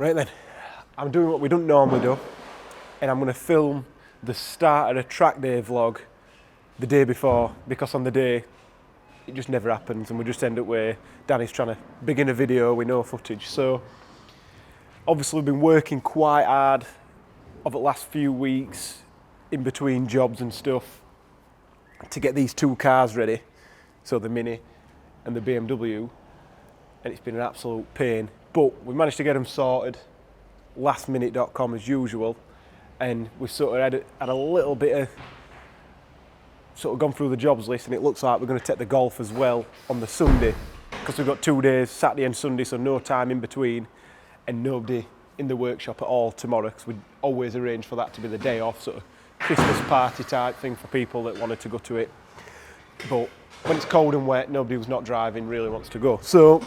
Right then, I'm doing what we don't normally do, and I'm going to film the start of a track day vlog the day before, because on the day it just never happens and we just end up where Danny's trying to begin a video with no footage. So obviously we've been working quite hard over the last few weeks in between jobs and stuff to get these two cars ready, so the Mini and the BMW, and it's been an absolute pain. But we managed to get them sorted, lastminute.com as usual, and we've sort of had a little bit of, sort of gone through the jobs list, and it looks like we're going to take the golf as well on the Sunday, because we've got 2 days, Saturday and Sunday, so no time in between, and nobody in the workshop at all tomorrow, because we always arrange for that to be the day off, sort of Christmas party type thing for people that wanted to go to it. But when it's cold and wet, nobody who's not driving really wants to go. So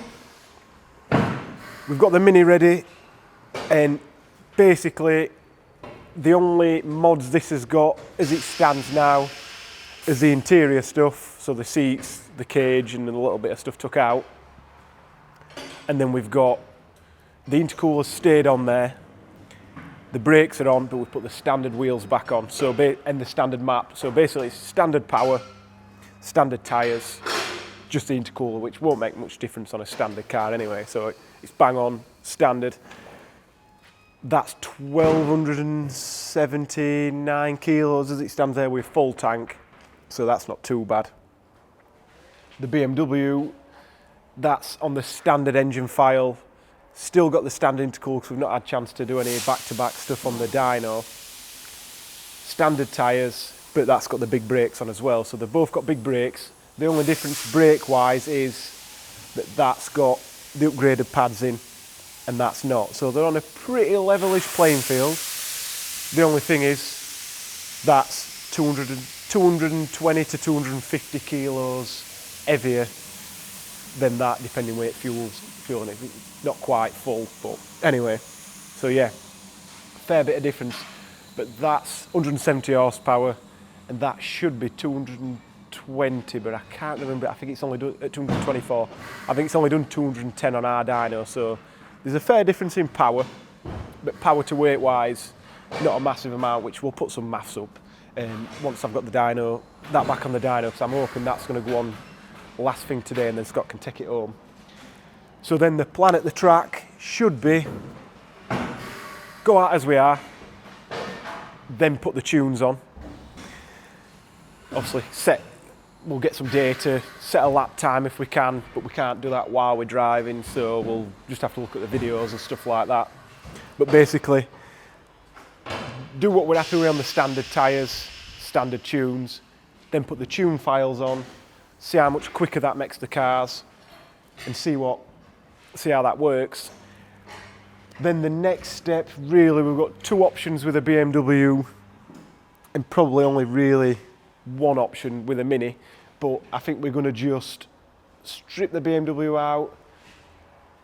we've got the Mini ready, and basically the only mods this has got as it stands now is the interior stuff, so the seats, the cage, and a little bit of stuff took out. And then we've got the intercooler stayed on there, the brakes are on, but we've put the standard wheels back on, and the standard map. So basically it's standard power, standard tyres, just the intercooler, which won't make much difference on a standard car anyway, so it's bang on, standard. That's 1,279 kilos as it stands there with full tank, so that's not too bad. The BMW, that's on the standard engine file, still got the standard intercooler because we've not had a chance to do any back-to-back stuff on the dyno. Standard tyres, but that's got the big brakes on as well, so they've both got big brakes. The only difference brake-wise is that that's got the upgraded pads in, and that's not. So they're on a pretty levelish playing field. The only thing is that's 220 to 250 kilos heavier than that, depending where it fuels and it's not quite full, but anyway. So yeah, fair bit of difference. But that's 170 horsepower, and that should be 220, but I can't remember. I think it's only done at 224. I think it's only done 210 on our dyno, so there's a fair difference in power, but power to weight wise, not a massive amount, which we'll put some maths up once I've got the dyno, that back on the dyno, because I'm hoping that's going to go on last thing today, and then Scott can take it home. So then the plan at the track should be go out as we are, then put the tunes on. Obviously we'll get some data, set a lap time if we can, but we can't do that while we're driving, so we'll just have to look at the videos and stuff like that. But basically, do what we're happy with on the standard tyres, standard tunes, then put the tune files on, see how much quicker that makes the cars, and see how that works. Then the next step, really, we've got 2 options with a BMW, and probably only really 1 option with a Mini, but I think we're going to just strip the BMW out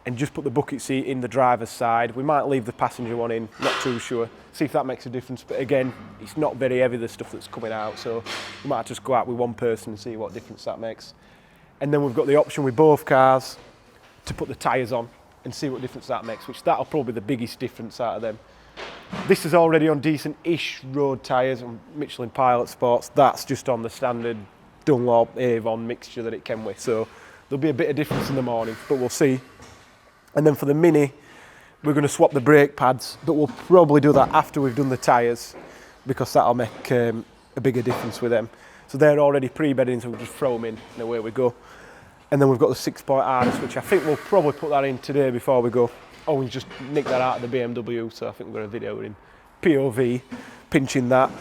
and just put the bucket seat in the driver's side. We might leave the passenger one in, not too sure, see if that makes a difference, but again, it's not very heavy, the stuff that's coming out, so we might just go out with 1 person and see what difference that makes. And then we've got the option with both cars to put the tyres on and see what difference that makes, which that'll probably be the biggest difference out of them. This is already on decent-ish road tyres on Michelin Pilot Sports. That's just on the standard Dunlop Avon mixture that it came with. So there'll be a bit of difference in the morning, but we'll see. And then for the Mini, we're going to swap the brake pads, but we'll probably do that after we've done the tyres, because that'll make a bigger difference with them. So they're already pre-bedding, so we'll just throw them in and away we go. And then we've got the 6-point harness, which I think we'll probably put that in today before we go. Oh, we just nicked that out of the BMW, so I think we've got a video in POV, pinching that.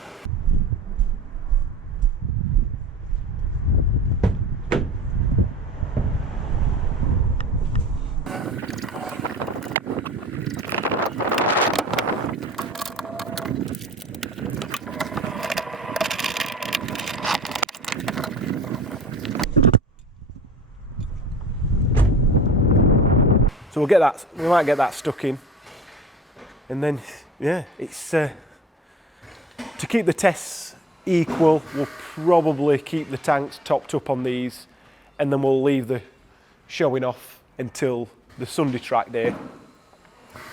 So we might get that stuck in, and then yeah, it's to keep the tests equal. We'll probably keep the tanks topped up on these, and then we'll leave the showing off until the Sunday track day.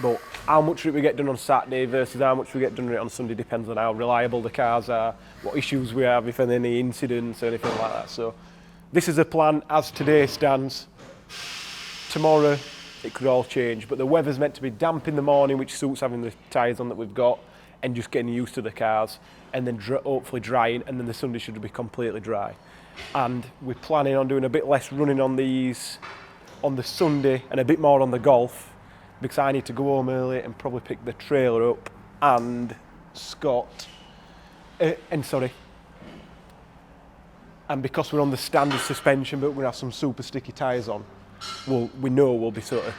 But how much we get done on Saturday versus how much we get done on Sunday depends on how reliable the cars are, what issues we have, if there are any incidents or anything like that. So this is a plan as today stands. Tomorrow it could all change, but the weather's meant to be damp in the morning, which suits having the tyres on that we've got and just getting used to the cars, and then hopefully drying, and then the Sunday should be completely dry. And we're planning on doing a bit less running on these on the Sunday and a bit more on the Golf, because I need to go home early and probably pick the trailer up and Scott, and because we're on the standard suspension but we're going to have some super sticky tyres on, we know we'll be sort of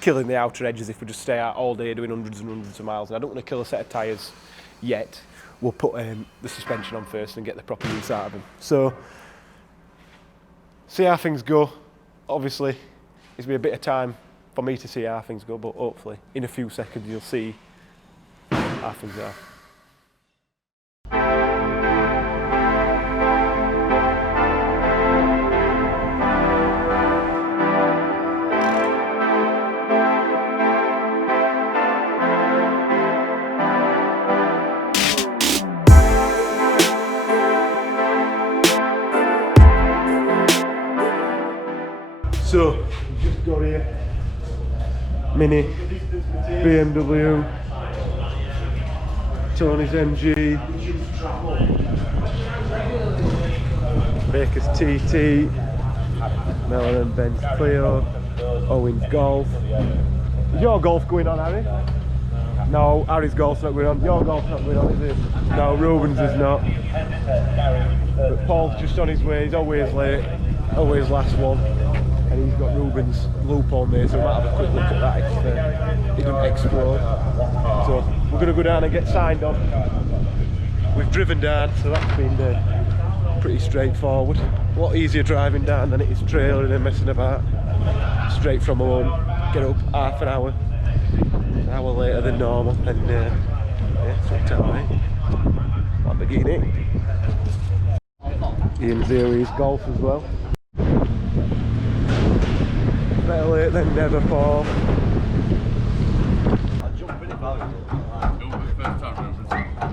killing the outer edges if we just stay out all day doing hundreds and hundreds of miles. And I don't want to kill a set of tyres yet. We'll put the suspension on first and get the proper use out of them. So, see how things go. Obviously, it's going to be a bit of time for me to see how things go, but hopefully in a few seconds you'll see how things are. So, we've just got here, Mini, BMW, Tony's MG, Baker's TT, Mellon and Ben's Clio, Owen's Golf. Is your Golf going on, Harry? No, Harry's Golf's not going on. Your Golf's not going on, is it? No, Ruben's is not. But Paul's just on his way, he's always late, always last one. And he's got Ruben's loop on there, so we might have a quick look at that if it doesn't explode. So we're going to go down and get signed on. We've driven down, so that's been pretty straightforward. A lot easier driving down than it is trailing and messing about. Straight from home, get up half an hour later than normal, and yeah, it's worked out right. Lamborghini. Ian's here with his Golf as well. Better late than never, Paul.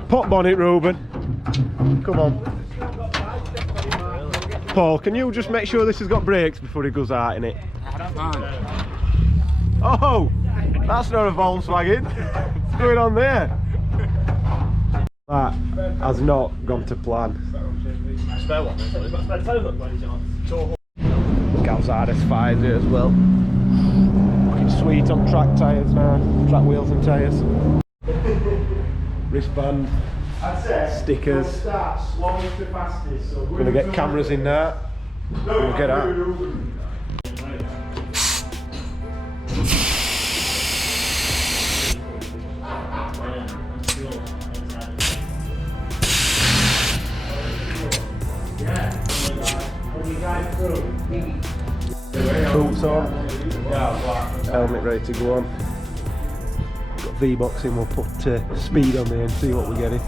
Pop bonnet, Ruben. Come on. Paul, can you just make sure this has got brakes before he goes out in it? Oh, that's not a Volkswagen. What's going on there? That has not gone to plan. Galzard S5 here as well. Looking sweet on track tyres now, track wheels and tyres. Wristband, stickers. Gonna get cameras in there. We'll get out. Boots on, helmet ready to go on. Got V-box in, we'll put speed on there and see what we're getting.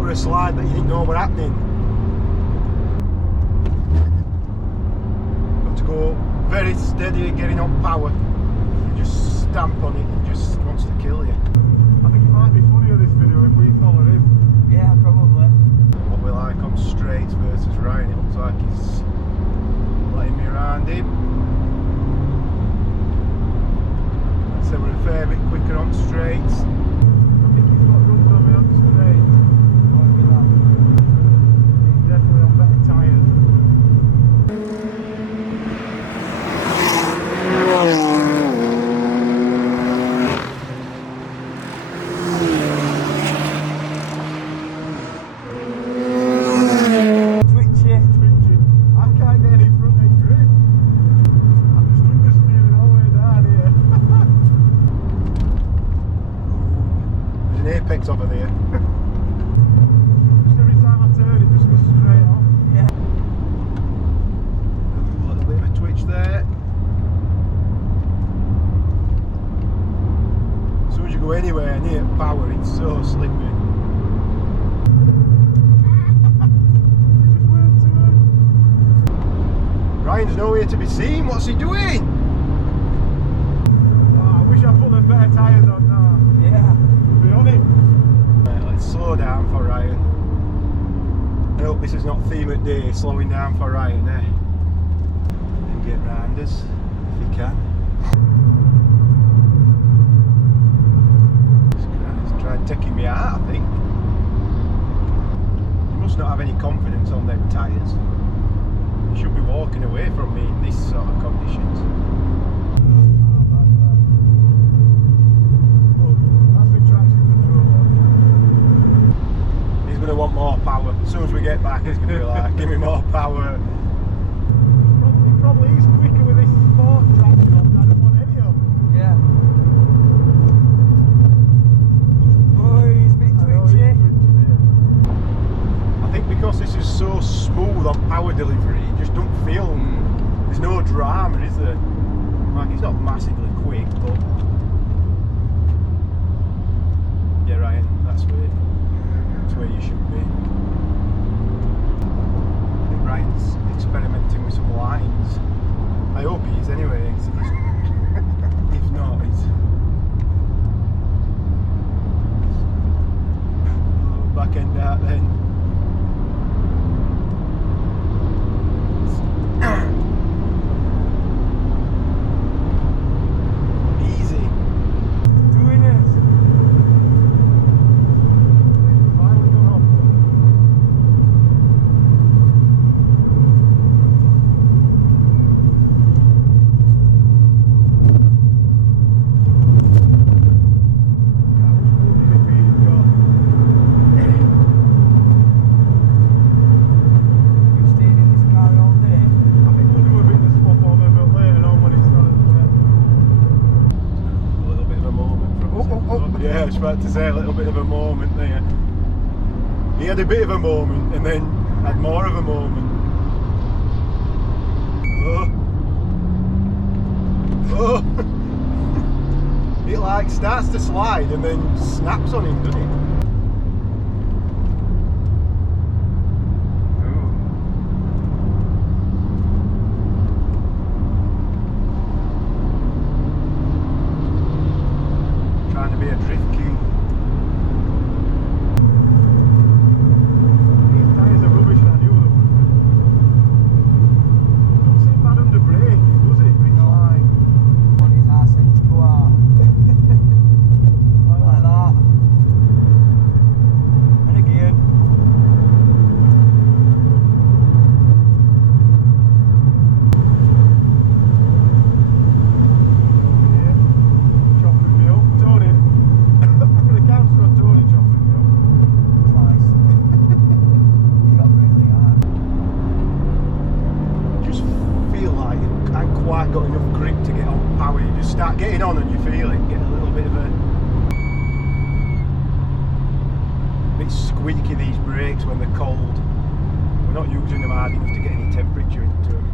A slide that you didn't know were happening. Got to go very steady, getting on power. You just stamp on it, it just wants to kill you. I think it might be funnier this video if we follow him. Yeah, probably. What we like on straights versus Ryan, it looks like he's letting me around him. I'd say we're a fair bit quicker on straights. anywhere near power, it's so slippery. Ryan's nowhere to be seen, what's he doing? Oh, I wish I put the better tyres on now. Yeah. We'll be on him. Right, let's slow down for Ryan. I hope this is not theme at day, slowing down for Ryan, eh? And get round us, if he can. He's tried taking me out, I think. He must not have any confidence on them tyres. He should be walking away from me in this sort of conditions. Oh, that's with traction control on. He's going to want more power. As soon as we get back, he's going to be like, give me more power. He probably is quicker with this sport traction on than I don't want any of. Yeah. Oh, he's a bit twitchy. I think because this is so smooth on power delivery, you just don't feel, there's no drama, is there? Like, he's not massively quick, but yeah, Ryan, that's where you should be. I think Ryan's experimenting with some lines. I hope he is anyway. If not, he's back end out then. Easy. Doing it. Finally gone off. You stayed in this car all day? I think we'll do a bit of swap over, but later on when it's not as wet. A little bit of a moment from Yeah, I was about to say a little bit of a moment there. He had a bit of a moment and then had more of a moment. Oh. It like starts to slide and then snaps on him, doesn't it? Trying to be a drift king. These tyres are rubbish and I knew them. Don't seem bad under braking, does it? But it's like... Want his ass in to go out. Like that. And again. Yeah. Chopping me up. Tony. I could have counted on Tony chopping me up. Twice. He got really hard. Just feel like I haven't quite got enough grip to get on power. You just start getting on and you feel it, get a little bit of a bit squeaky, these brakes when they're cold. We're not using them hard enough to get any temperature into them.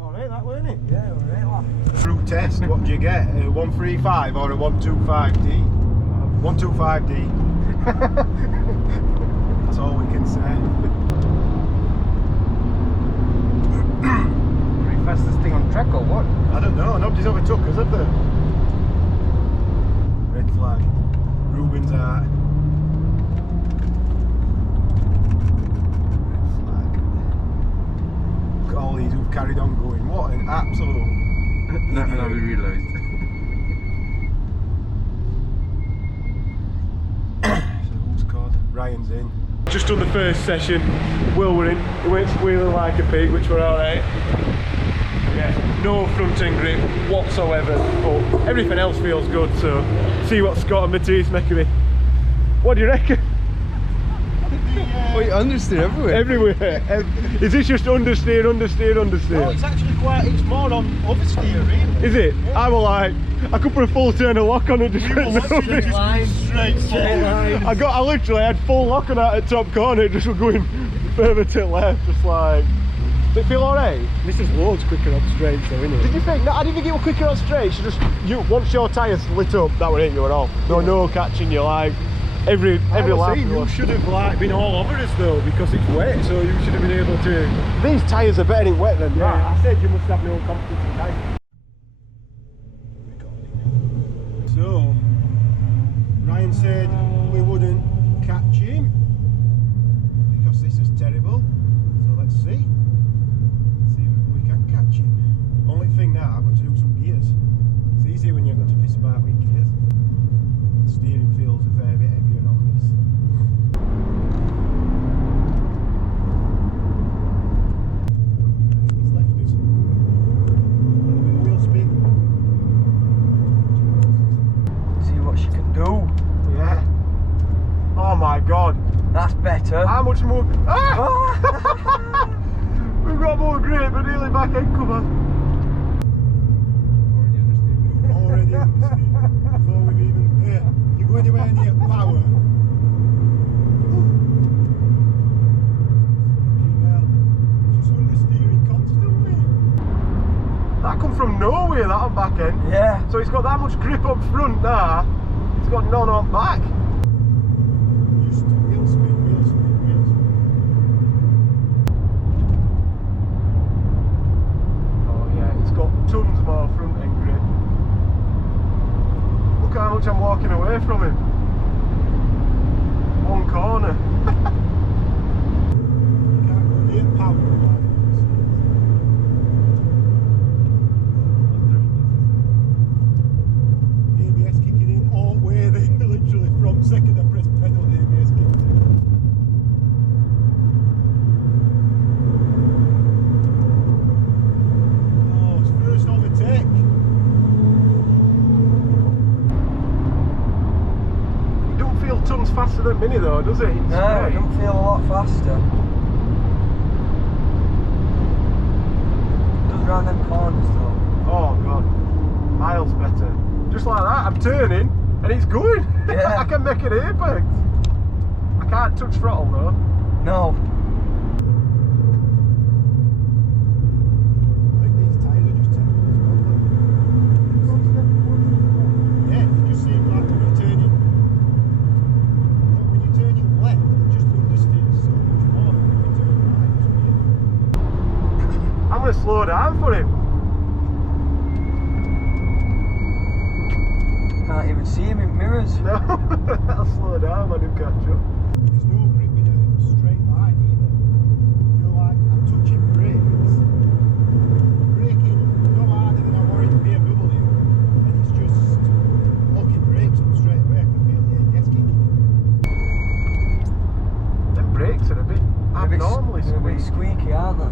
Alright, that weren't it? Yeah, right laugh. Through test, what do you get? A 135 or a 125D? 125D. That's all we can say. Pretty fastest thing on track or what? I don't know, nobody's overtook us, have they? Red flag. Ruben's out. Red flag. Look at all these who've carried on going. What an absolute... Now we realised. So who's called? Ryan's in. Just done the first session. Will we're in. It went squealing like a pig, which were alright. Yeah, no front end grip whatsoever, but everything else feels good. So see what Scott and Matisse make of me. What do you reckon? Wait, understeer everywhere. Everywhere. Is this just understeer, understeer, understeer? No, it's actually quite, it's more on oversteer really. Is it? Yeah. I was like, I could put a full turn of lock on it. Just Straight line. I literally had full lock on that at top corner, just going further to left, just like, Did it feel alright? This is loads quicker on straight, so isn't it? Did you think? No, I didn't think it was quicker on straight. Once your tyres lit up, that was it, you were off. No catching you, like every lap. You should have like been all over us though, because it's wet, so you should have been able to. These tyres are better in wet than that. I said you must have no confidence in tyres. So, Ryan said we wouldn't catch him because this is terrible. So let's see. See if we can catch him. Only thing now, I've got to do some gears. It's easier when you've got to piss about with gears. The steering feels a fair bit heavier on this. He's left us. A little bit of wheel spin. See what she can do. Yeah. Oh my god. That's better. How much more? Ah! We've got more grip, but nearly back end cover. Already understeer. Before we've even. Yeah, you go anywhere near power. Fucking hell. Just understeering constantly. That come from nowhere, that on back end. Yeah. So it's got that much grip up front there. It's got none on back. Just wheel spin, wheel spin, wheel spin. Oh yeah, it's got tons more front end grip. Look how much I'm walking away from him. One corner. You can't go near power like this. ABS kicking in all the way there, literally from second I press pedal, ABS kicked in. Oh, it's first overtake. It don't feel tons faster than Mini though, does it? It's No, straight. it don't feel a lot faster. Does round them corners though. Oh god, miles better. Just like that, I'm turning and it's going. Yeah. I can make an apex. I can't touch throttle though. No. I think these tyres are just terrible as well. Yeah, it just seems like when you're turning. Look, when you're turning left, it just understeers so much more than when you're turning right. It's weird. I'm going to slow down for him. Can't even see him in mirrors. No, I'll slow down when I catch up. There's no grip in a straight line either. You know, like I'm touching brakes, braking no harder than I were in BMW, and it's just locking brakes up straight away. I can feel the ABS kicking in. Them brakes are a bit abnormally They're a bit squeaky. squeaky, aren't they?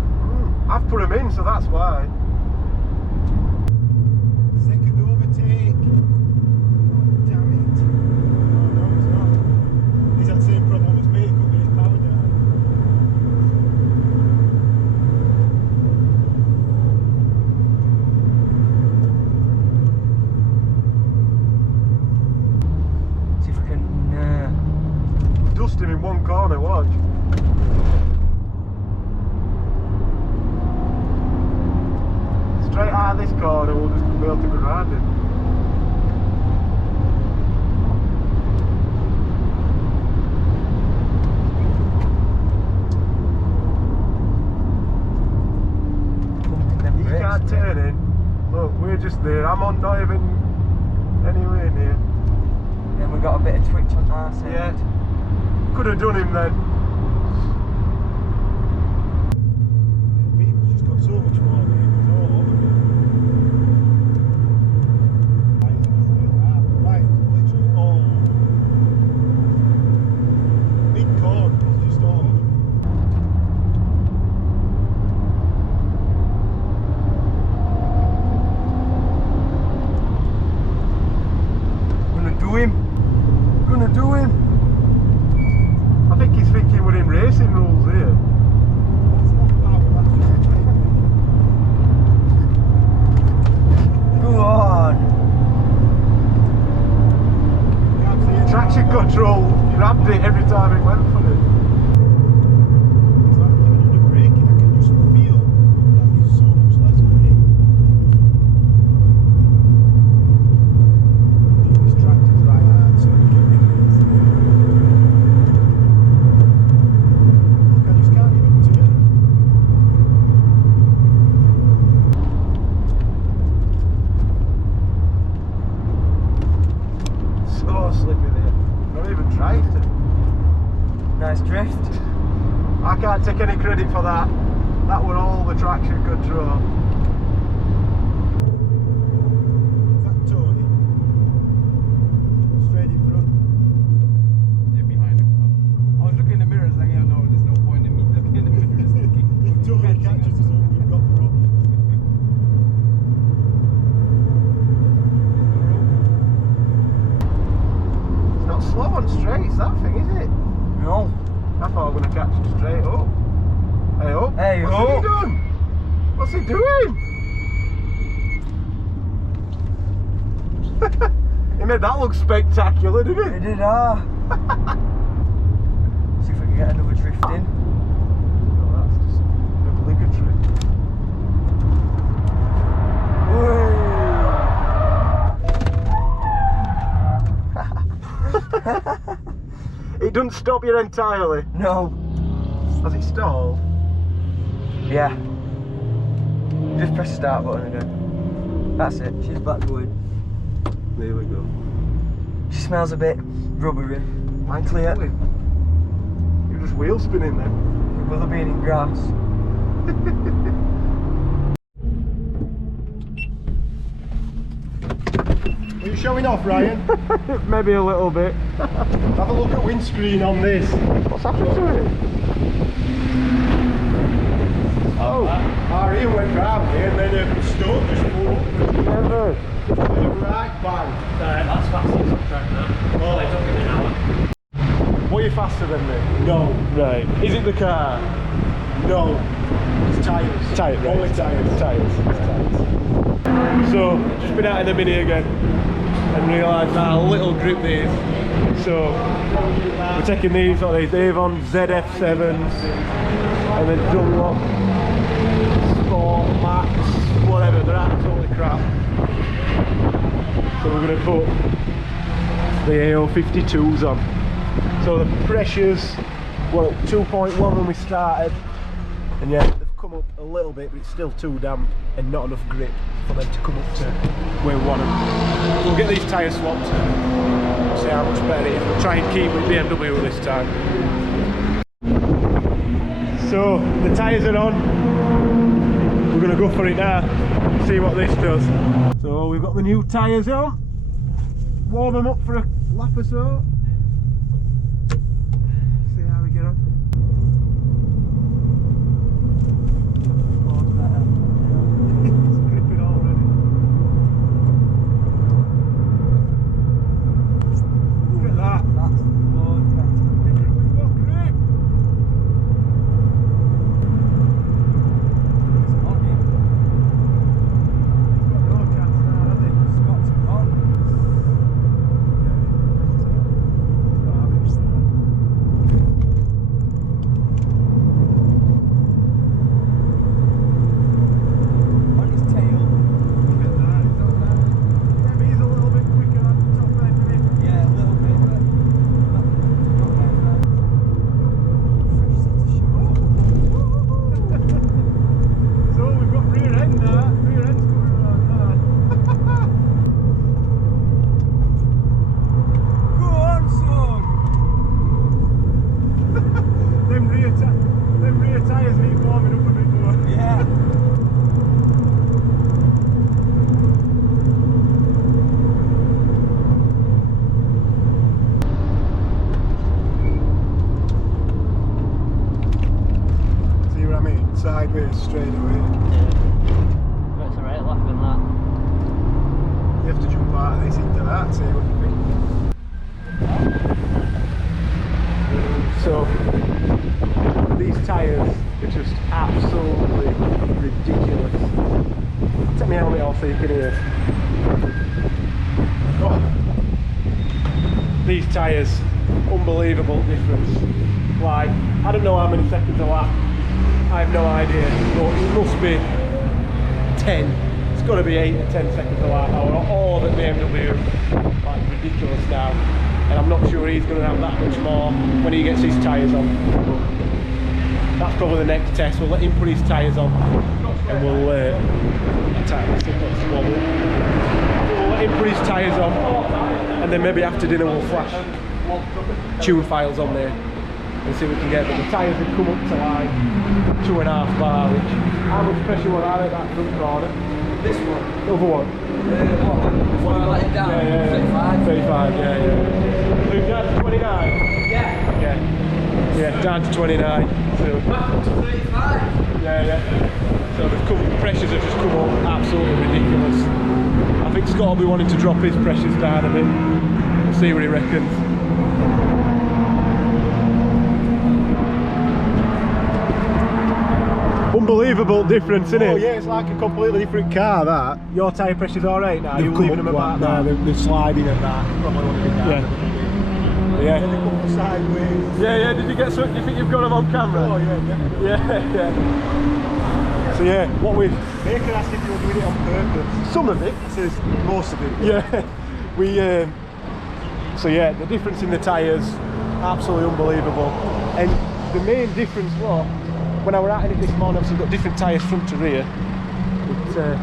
I've put them in, so that's why. Second overtake. Oh, damn it. Oh, no, it's not. He's had the same problem as me, he couldn't get his power down. See if we can. Dust him in one corner, watch. Straight out of this corner, we'll just be able to go round him. Pumping them You brakes. can't turn in. Look, we're just there. I'm on not even anywhere near. Then we got a bit of twitch on our side. Yeah. Could have done him then. We've just got so much more vehicles all over me. Right, it's really hard. Right, literally all over me. Big corners, just all over me. Gonna do him. Gonna do him. I think he's thinking we're in racing rules here. That's not power, that's just braking. Go on. Can't see it. Traction control grabbed it every time it went for it. It's like even under braking, I can just feel Nice drift. I can't take any credit for that. That were all the traction control. Is that Tony? Straight in front. Yeah, behind the car. I was looking in the mirrors like, yeah, no, there's no point in me looking in the mirrors looking. If Tony catches us up, we've got problems. It's not slow on straights, that thing, is it? No. I thought I was going to catch it straight up. Hey up. Hey What's up. he done? What's he doing? He made that look spectacular, didn't It it? did, See if we can get another drift in. Oh, that's just obligatory. It doesn't stop you entirely. No. Has it stalled? Yeah. Just press the start button again. That's it. She's back going. There we go. She smells a bit rubbery. Mine's Clear. clear. You're just wheel spinning then. Will there be any grass? Are you showing off, Ryan? Maybe a little bit. Have a look at windscreen on this. What's happened to it? Oh, Our ear went round here and then a stone just pulled up. never. Then a right bang. That's faster than track now. Oh, they took it an hour. Were you faster than me? No, Right. Is it the car? no. It's tyres. Tyres. Right. Only tyres. Tyres. So, just been out in the Mini again and realised how little grip these. So, we're taking these, what are these? Avon ZF7s and then Dunlop Sport Max, whatever, they're absolutely crap. So we're going to put the AO52s on. So the pressures were at 2.1 when we started, and yeah, they've come up a little bit, but it's still too damp and not enough grip for them to come up to where we want them. We'll get these tyres swapped, see how much better it is. We'll try and keep with BMW this time. So the tyres are on, we're going to go for it now, see what this does. So we've got the new tyres on, warm them up for a lap or so. See how we get on. Much better. It's gripping already. Look at that. That's much better. We've got grip. It's on him. He's got no chance now, has he? Scott's gone. On his tail. Look at that. He's not bad. Yeah, but he's a little bit quicker on the top end, isn't he? Yeah, a little bit, but not very fast. Fresh set of shoes. So we've got rear end now. Rear end's coming around now. Go on, son! them rear tyres need warming up a bit more. Yeah. See what I mean? Sideways, straight away. That's alright, laughing that. You have to jump out of this into that, see what you think. So these tyres are just absolutely ridiculous. Take my helmet off so you can hear. Oh. These tyres, unbelievable difference. Like, I don't know how many seconds a lap. I have no idea, but it must be 10. It's got to be 8 or 10 seconds a lap. Or the BMW, like ridiculous now. And I'm not sure he's going to have that much more when he gets his tyres on. But that's probably the next test. We'll let him put his tyres on and we'll let him put his tyres on, and then maybe after dinner we'll flash tune files on there and see what we can get. But the tyres have come up to like 2.5 bar, which how much pressure will I at that front corner? This one? The other one? What I let it down? 35? 35, yeah. So you're down to 29? Yeah, down to 29. So, Back up to 35? Yeah. So the pressures have just come up absolutely ridiculous. I think Scott will be wanting to drop his pressures down a bit. We'll see what he reckons. Unbelievable difference, isn't it? Oh yeah, it's like a completely different car, that. Your tyre pressure's alright now? They've You're come leaving them up about no, that? they're sliding at that. Probably want to be down. Yeah. They come sideways. Yeah, did you get some? Do you think you've got them on camera? Oh yeah. So yeah, what we... Baker asked if you were doing it on purpose. Some of it. He says most of it. Yeah, we... so yeah, the difference in the tyres, absolutely unbelievable. And the main difference was, when I was at it this morning, obviously we've got different tyres front to rear. It's the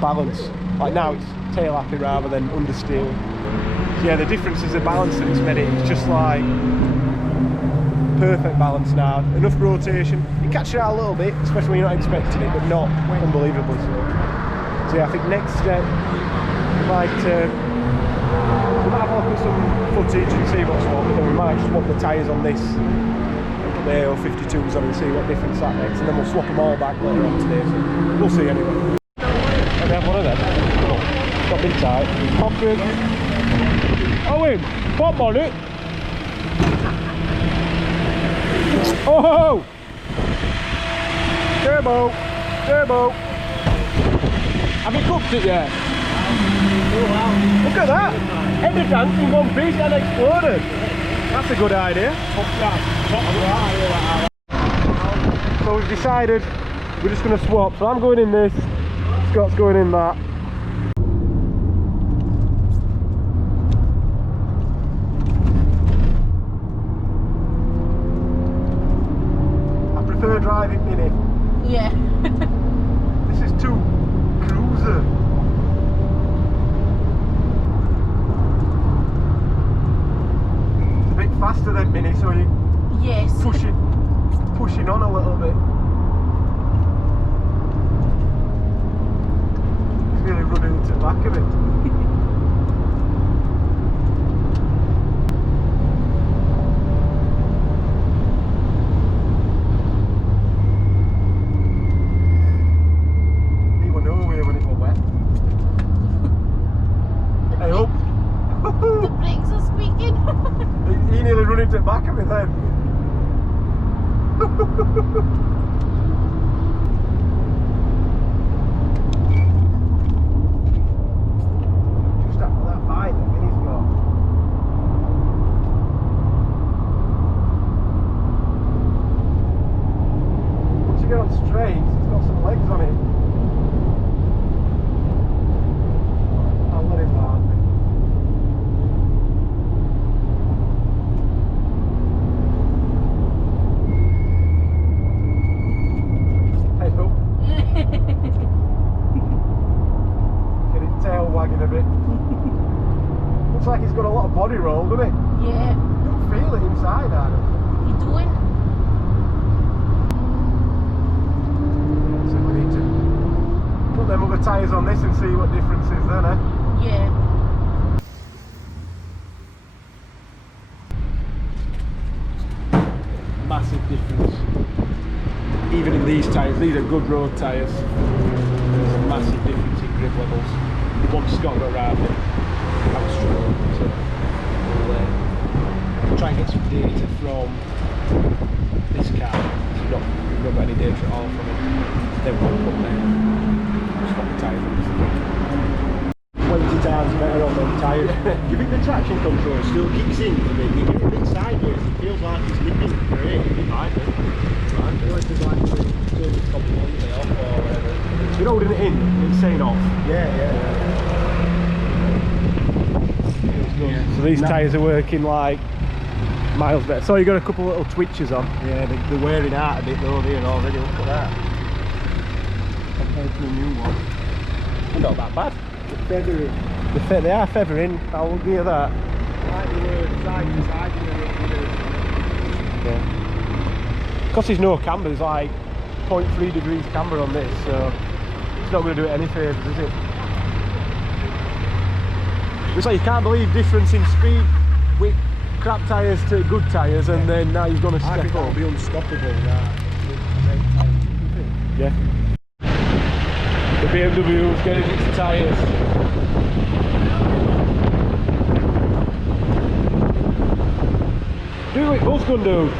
balance. Like now it's tail happy rather than understeer. So yeah, the difference is the balance that it's made it. It's just like perfect balance now. Enough rotation. You catch it out a little bit, especially when you're not expecting it, but not unbelievably so. So yeah, I think next step we might have a look at some footage and see what's what, but then we might swap the tyres on this and put the AO52s on and see what difference that makes, and then we'll swap them all back later on today, so we'll see anyway. Let me have one of them. Got big tight. Pop it. Owen, pop on it. Oh! Turbo! Have you cooked it yet? Oh wow. Look at that! Head of dancing one piece and exploded. That's a good idea. So we've decided we're just going to swap. So I'm going in this, Scott's going in that. I prefer driving Mini. Yeah. This is too cruiser. It's a bit faster than Mini, so you Yes. pushing on a little bit. It's really running into the back of it. He were nowhere when it was wet. Hey up! The brakes are squeaking. He nearly run into the back of it then. Just after that bite that Minnie's got. Once you get on straight, it's got some legs on it. I'll let him land. Get his tail wagging a bit. Looks like he's got a lot of body roll, doesn't it? Yeah. You don't feel it inside, I don't. You doing? So we need to put them other tyres on this and see what difference is then, eh? Yeah. Massive difference. Even in these tyres, these are good road tyres. There's a massive difference in grip levels. Once Scott got around it, I was struggling. So we'll try and get some data from this car. We've not got any data at all from it. Then we'll put them, swap the tyres on. 20 times better on them tyres. Do you think the traction control still kicks in a bit? You get a bit sideways, it feels like it's nipping the brake. I do. I feel like it's like turn it completely off or whatever. You're holding it in, it's saying off. Yeah. So these tyres are working like miles better. So you got a couple little twitches on. Yeah, they're wearing out a bit though here already, look at that. Compared to a new one. They're not that bad. Feathering. They are feathering, I'll give you that. Like the side to side, you know. Yeah. Because there's no camber, there's like 0.3 degrees camber on this, so it's not going to do it any favours, is it? It's like you can't believe difference in speed with crap tyres to good tyres, and then now you've gone a step up. That'll be unstoppable, that. Yeah. The BMW is getting its tyres. Do it, buzz gun, dude.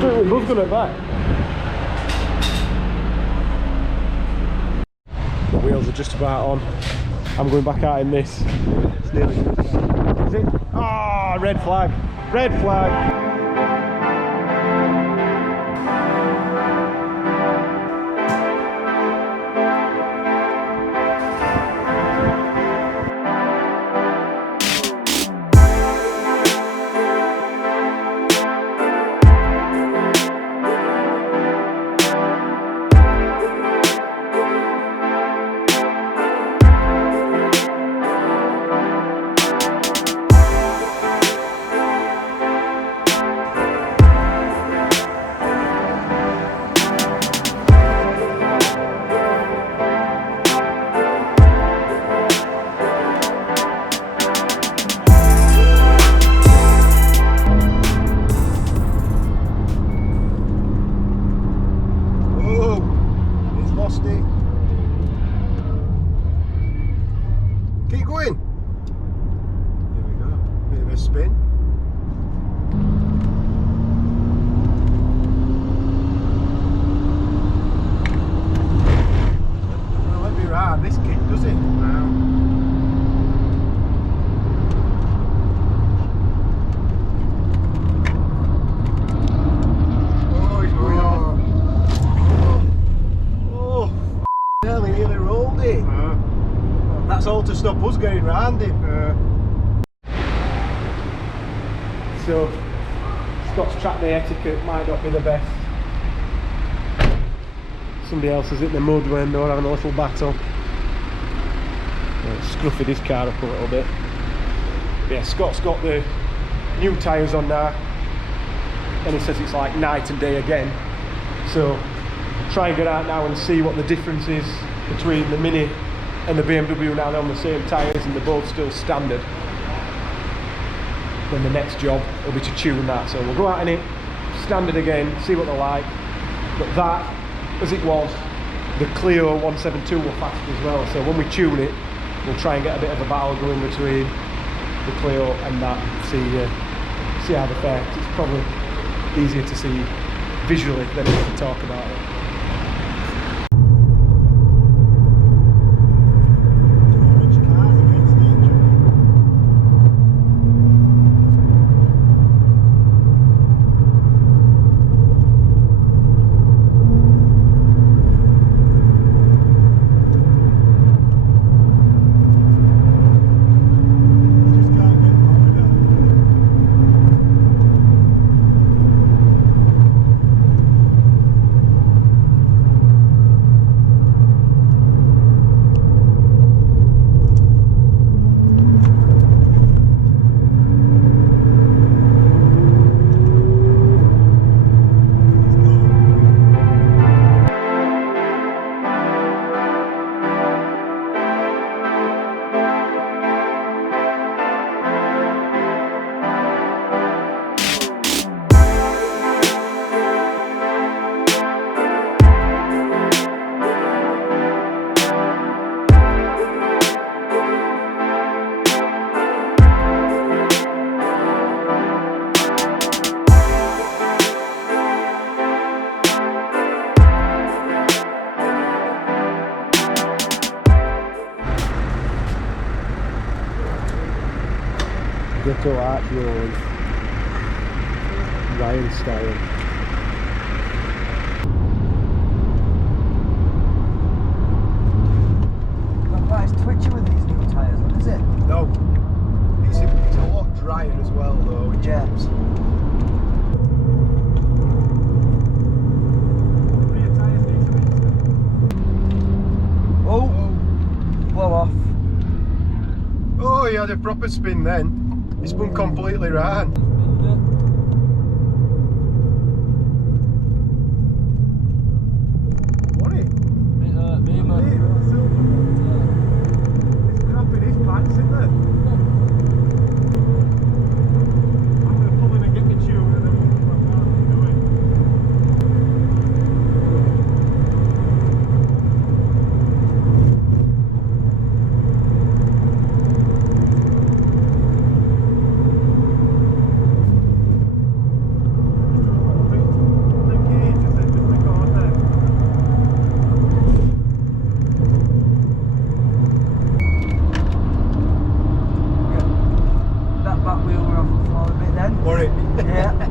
Do it with buzz gun at back. The wheels are just about on. I'm going back out in this. It's nearly. Is it? Ah, red flag. Red flag. Keep going. There we go. Bit of a spin. Well, let me ride this kick, does it? Wow. Oh, he's going off. Oh, hell, he nearly rolled it. That's all to stop us getting round him. So, Scott's track day etiquette might not be the best. Somebody else is in the mud when they're having a little battle. Scruffed his car up a little bit. But yeah, Scott's got the new tyres on now, and he says it's like night and day again. So, try and get out now and see what the difference is between the Mini and the BMW. Now they're on the same tyres and they're both still standard. Then the next job will be to tune that. So we'll go out in it, standard again, see what they're like. But that, as it was, the Clio 172 were fast as well. So when we tune it, we'll try and get a bit of a battle going between the Clio and that. See how they fare. It's probably easier to see visually than it is to talk about it. Ghetto Art Road, Ryan style. Not quite as twitchy with these new tyres on, is it? No. It's a lot drier as well though, which helps. Oh! Blow off. Oh, he had a proper spin then. He spun completely round. Yeah.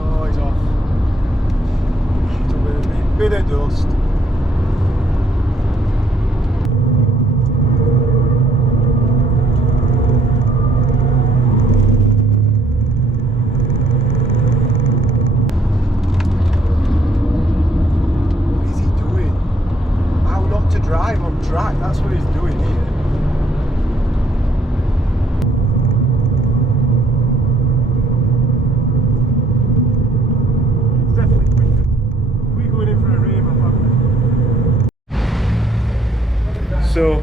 Oh, he's off. It's a bit of dust. What is he doing? How not to drive on track, that's what he's doing here. It's definitely quicker. We're going in for a rain, my family. So,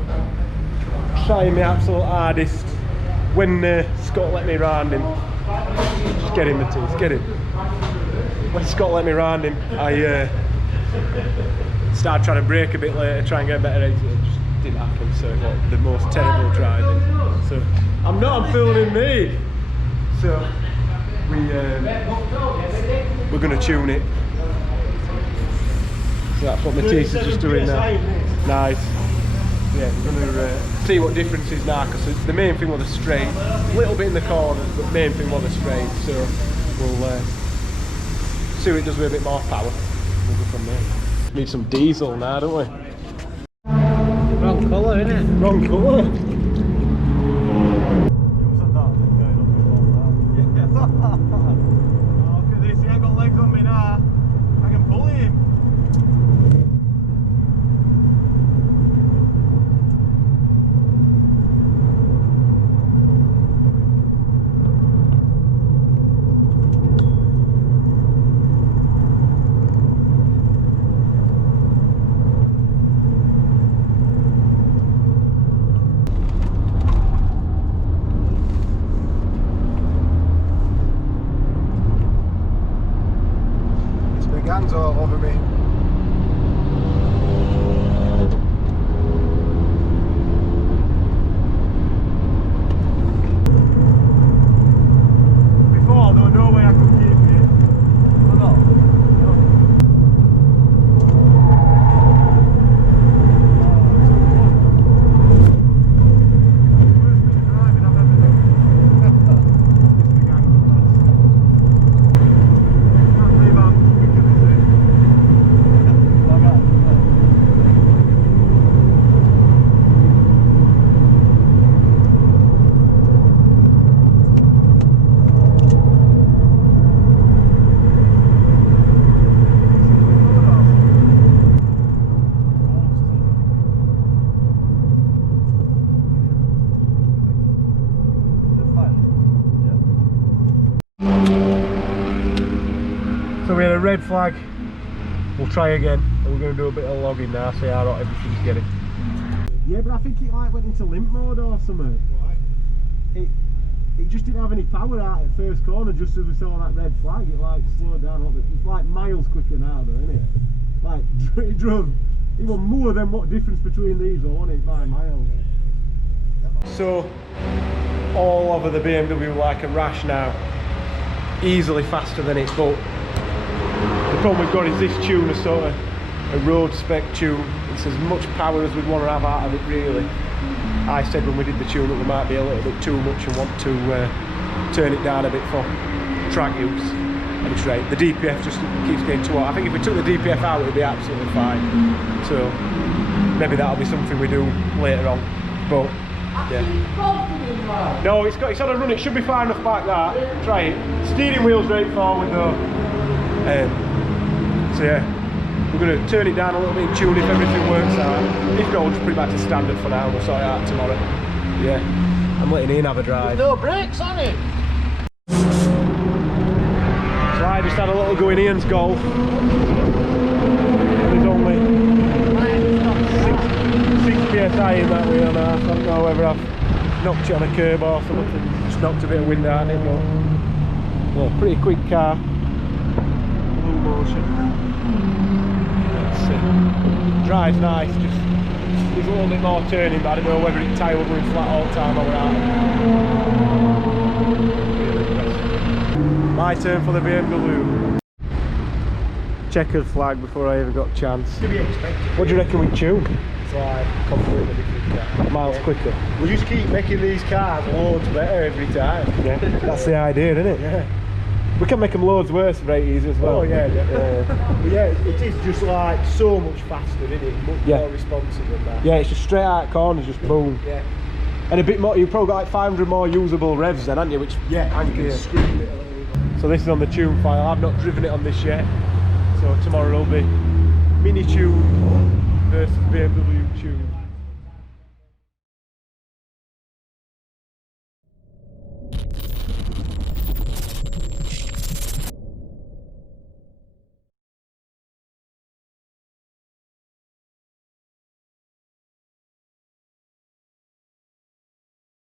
trying my absolute hardest. When Scott let me round him, just get him, Matthias, get him. When Scott let me round him, I started trying to brake a bit later, try and get a better exit. It just didn't happen, so it was the most terrible driving. So, I'm filming me. So, we're going to tune it. So that's what Matthias is just doing now. Nice. Yeah, we're going to see what difference is now, because the main thing was the straight, a little bit in the corners, but the main thing was the straight. So we'll see what it does with a bit more power. We'll go from there. Need some diesel now, don't we? Wrong colour, innit? Wrong colour. Look at this, he ain't got legs on me now. I can pull him. Hands all over me. Before, there was no way I could keep it. Oh, no. Worst bit of driving I've ever done. This big angle pass. Can't believe how quick this is. So we had a red flag. We'll try again, and we're going to do a bit of logging now, see how hot everything's getting. Yeah, but I think it like went into limp mode or something. Why? It just didn't have any power out at first corner. Just as we saw that red flag, it like slowed down a little bit. It's like miles quicker now, though, isn't it? Like it drove. It was more than what difference between these, though, wasn't it? By miles. So all over the BMW like a rash now. Easily faster than it, but the problem we've got is this tune is sort of a road spec tune. It's as much power as we'd want to have out of it, really. I said when we did the tune that we might be a little bit too much and want to turn it down a bit for track use. And it's right, the DPF just keeps getting too hot. I think if we took the DPF out, it would be absolutely fine. So maybe that'll be something we do later on. But yeah. No, it's on a run. It should be fine enough like that. Try it. Steering wheel's right forward though. So yeah, we're going to turn it down a little bit and tune if everything works out. If not, we'll just put it back to standard for now. We'll sort it out tomorrow. Yeah, I'm letting Ian have a drive. No brakes on it. So I just had a little go in Ian's Golf. There's only 6 psi in that wheel now. I don't know whether I've knocked it on a curb or something. Just knocked a bit of wind out of it, but yeah, pretty quick car. Low motion. bossy. Drives nice, just needs a little bit more turning, but I don't know whether it tyre will go in flat all the time or out. Really impressive. My turn for the BMW. Checkered flag before I ever got a chance. To be expected. What do you reckon we tune? It's like completely different car. Miles quicker. We just keep making these cars loads better every time. Yeah, that's the idea, isn't it? Yeah. We can make them loads worse very easy as well. Oh yeah, But yeah, it is just like so much faster, isn't it? Much Yeah. more responsive than that. Yeah, it's just straight out corners, just boom. Yeah. And a bit more, you've probably got like 500 more usable revs then, haven't you? Which Yeah, and you Yeah. can scream it a little bit. So this is on the tune file. I've not driven it on this yet. So tomorrow will be mini tune versus BMW tune.